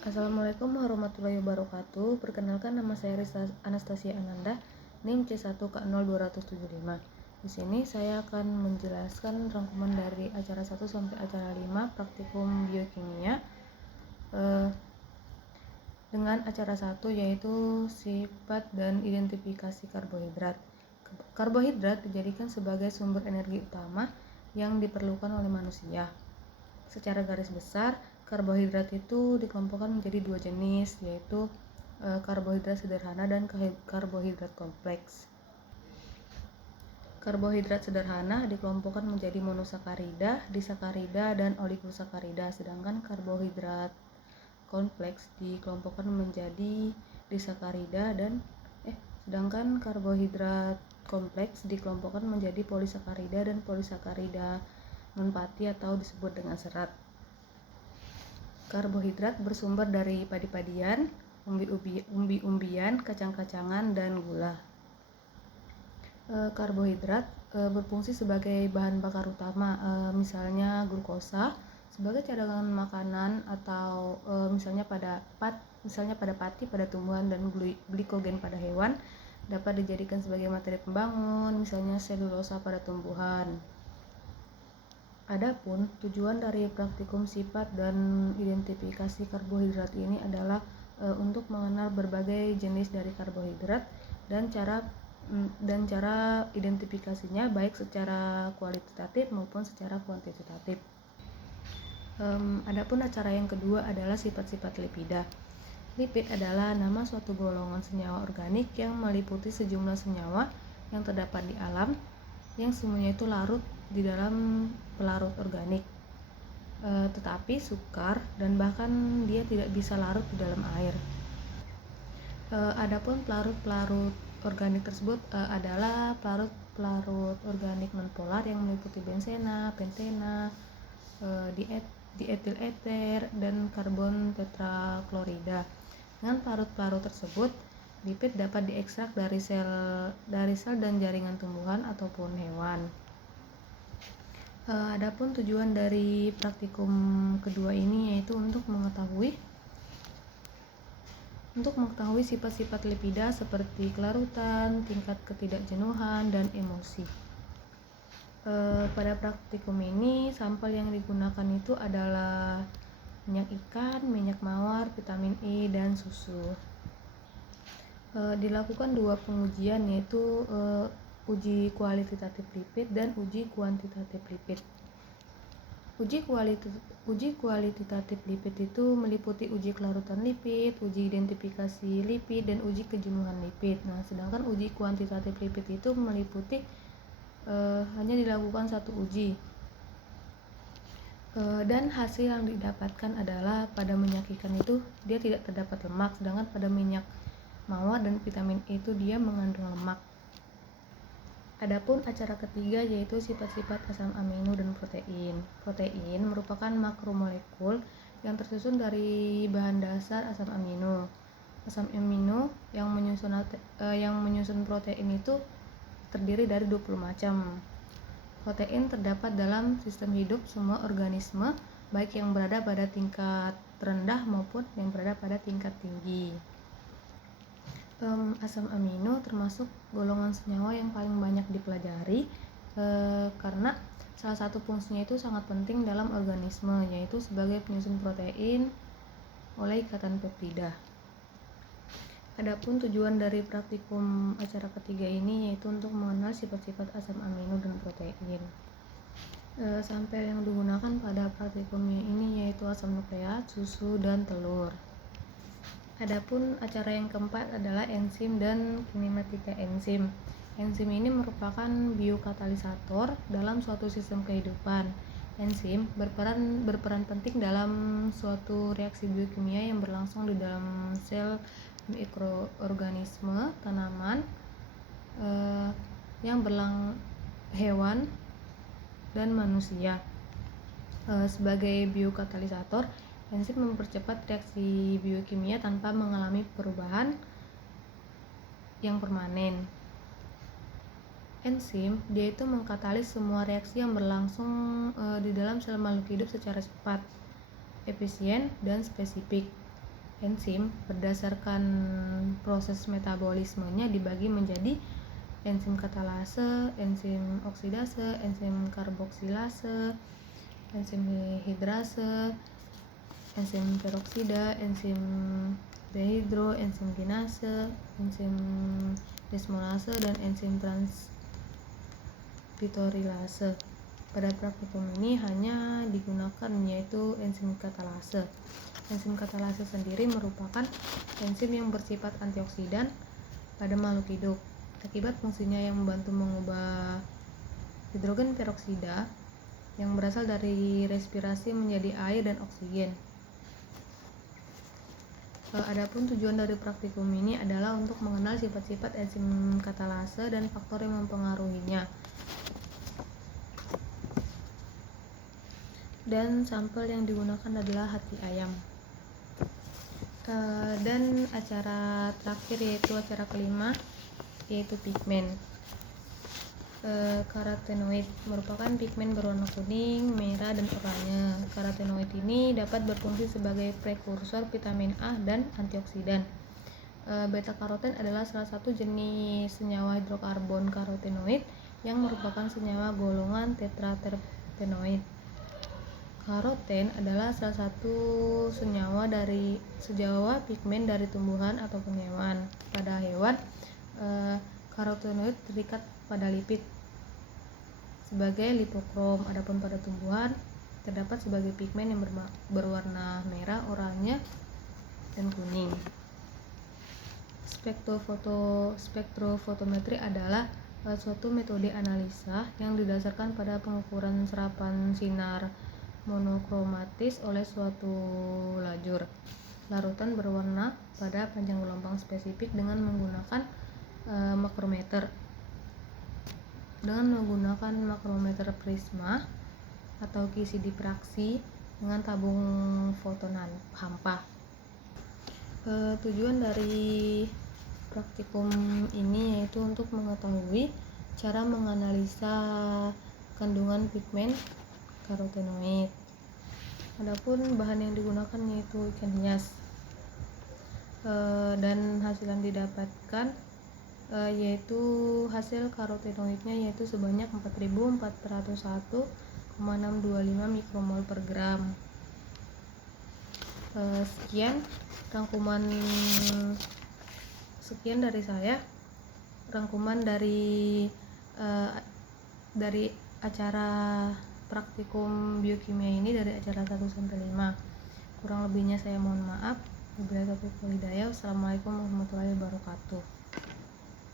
Assalamualaikum warahmatullahi wabarakatuh. Perkenalkan, nama saya Rista Anastasia Ananda, NIM C1K0275. Di sini saya akan menjelaskan rangkuman dari acara 1 sampai acara 5 praktikum biokimia dengan acara 1, yaitu sifat dan identifikasi karbohidrat. Karbohidrat dijadikan sebagai sumber energi utama yang diperlukan oleh manusia. Secara garis besar, karbohidrat itu dikelompokkan menjadi dua jenis, yaitu karbohidrat sederhana dan karbohidrat kompleks. Karbohidrat sederhana dikelompokkan menjadi monosakarida, disakarida, dan oligosakarida, sedangkan karbohidrat kompleks dikelompokkan menjadi disakarida sedangkan karbohidrat kompleks dikelompokkan menjadi polisakarida dan polisakarida non-fatty atau disebut dengan serat. Karbohidrat bersumber dari padi-padian, umbi-umbian, kacang-kacangan, dan gula. Karbohidrat berfungsi sebagai bahan bakar utama, misalnya glukosa sebagai cadangan makanan, atau misalnya pada pati pada tumbuhan, dan glikogen pada hewan dapat dijadikan sebagai materi pembangun, misalnya selulosa pada tumbuhan. Adapun tujuan dari praktikum sifat dan identifikasi karbohidrat ini adalah untuk mengenal berbagai jenis dari karbohidrat dan cara identifikasinya, baik secara kualitatif maupun secara kuantitatif. Adapun acara yang kedua adalah sifat-sifat lipida. Lipid adalah nama suatu golongan senyawa organik yang meliputi sejumlah senyawa yang terdapat di alam, yang semuanya itu larut di dalam pelarut organik, tetapi sukar dan bahkan dia tidak bisa larut di dalam air. Adapun pelarut-pelarut organik tersebut adalah pelarut organik nonpolar yang meliputi benzena, pentena, dietil eter, dan karbon tetraklorida. Dengan pelarut-pelarut tersebut, lipid dapat diekstrak dari sel dan jaringan tumbuhan ataupun hewan. Adapun tujuan dari praktikum kedua ini yaitu untuk mengetahui sifat-sifat lipida seperti kelarutan, tingkat ketidakjenuhan, dan emosi. Pada praktikum ini, sampel yang digunakan itu adalah minyak ikan, minyak mawar, vitamin E, dan susu. Dilakukan dua pengujian, yaitu uji kualitatif lipid dan uji kuantitatif lipid. Uji kualitatif lipid itu meliputi uji kelarutan lipid, uji identifikasi lipid, dan uji kejenuhan lipid. Nah, sedangkan uji kuantitatif lipid itu meliputi hanya dilakukan satu uji, dan hasil yang didapatkan adalah pada minyak ikan itu dia tidak terdapat lemak, sedangkan pada minyak mawar dan vitamin E itu dia mengandung lemak. Adapun acara ketiga yaitu sifat-sifat asam amino dan protein. Protein merupakan makromolekul yang tersusun dari bahan dasar asam amino. Asam amino yang menyusun protein itu terdiri dari 20 macam. Protein terdapat dalam sistem hidup semua organisme, baik yang berada pada tingkat rendah maupun yang berada pada tingkat tinggi. Asam amino termasuk golongan senyawa yang paling banyak dipelajari karena salah satu fungsinya itu sangat penting dalam organisme, yaitu sebagai penyusun protein oleh ikatan peptida. Adapun tujuan dari praktikum acara ketiga ini yaitu untuk mengenal sifat-sifat asam amino dan protein. Sampel yang digunakan pada praktikumnya ini yaitu asam nukleat, susu, dan telur. Adapun acara yang keempat adalah enzim dan kinematika enzim. Enzim ini merupakan biokatalisator dalam suatu sistem kehidupan. Enzim berperan penting dalam suatu reaksi biokimia yang berlangsung di dalam sel mikroorganisme, tanaman, hewan, dan manusia. Sebagai biokatalisator, enzim mempercepat reaksi biokimia tanpa mengalami perubahan yang permanen. Enzim dia itu mengkatalis semua reaksi yang berlangsung di dalam sel makhluk hidup secara cepat, efisien, dan spesifik. enzim berdasarkan proses metabolismenya dibagi menjadi enzim katalase, enzim oksidase, enzim karboksilase, enzim hidrase, enzim peroksida, enzim dehidro, enzim kinase, enzim desmolase, dan enzim transpitorilase. Pada praktikum ini hanya digunakan yaitu enzim katalase. Enzim katalase sendiri merupakan enzim yang bersifat antioksidan pada makhluk hidup. Akibat fungsinya yang membantu mengubah hidrogen peroksida yang berasal dari respirasi menjadi air dan oksigen. Adapun tujuan dari praktikum ini adalah untuk mengenal sifat-sifat enzim katalase dan faktor yang mempengaruhinya. Dan sampel yang digunakan adalah hati ayam. Dan acara terakhir yaitu acara kelima yaitu pigmen. Karotenoid merupakan pigmen berwarna kuning, merah, dan oranye. Karotenoid ini dapat berfungsi sebagai prekursor vitamin A dan antioksidan. Beta karoten adalah salah satu jenis senyawa hidrokarbon karotenoid yang merupakan senyawa golongan tetraterpenoid. Karoten adalah salah satu senyawa pigmen dari tumbuhan ataupun hewan. Pada hewan, karotenoid terikat pada lipid sebagai lipokrom. Adapun pada tumbuhan terdapat sebagai pigmen yang berwarna merah, oranye, dan kuning. Spektrofotometri adalah suatu metode analisa yang didasarkan pada pengukuran serapan sinar monokromatis oleh suatu lajur larutan berwarna pada panjang gelombang spesifik dengan menggunakan makrometer prisma atau kisi difraksi dengan tabung foton hampa. Tujuan dari praktikum ini yaitu untuk mengetahui cara menganalisa kandungan pigmen karotenoid. Adapun bahan yang digunakan yaitu ikan hias, dan hasil yang didapatkan yaitu hasil karotenoidnya yaitu sebanyak 4.401,625 mikromol per gram. Sekian dari saya rangkuman dari acara praktikum biokimia ini dari acara 1 sampai 5. Kurang lebihnya saya mohon maaf. Wabillahi taufiq wal hidayah. Wassalamualaikum warahmatullahi wabarakatuh.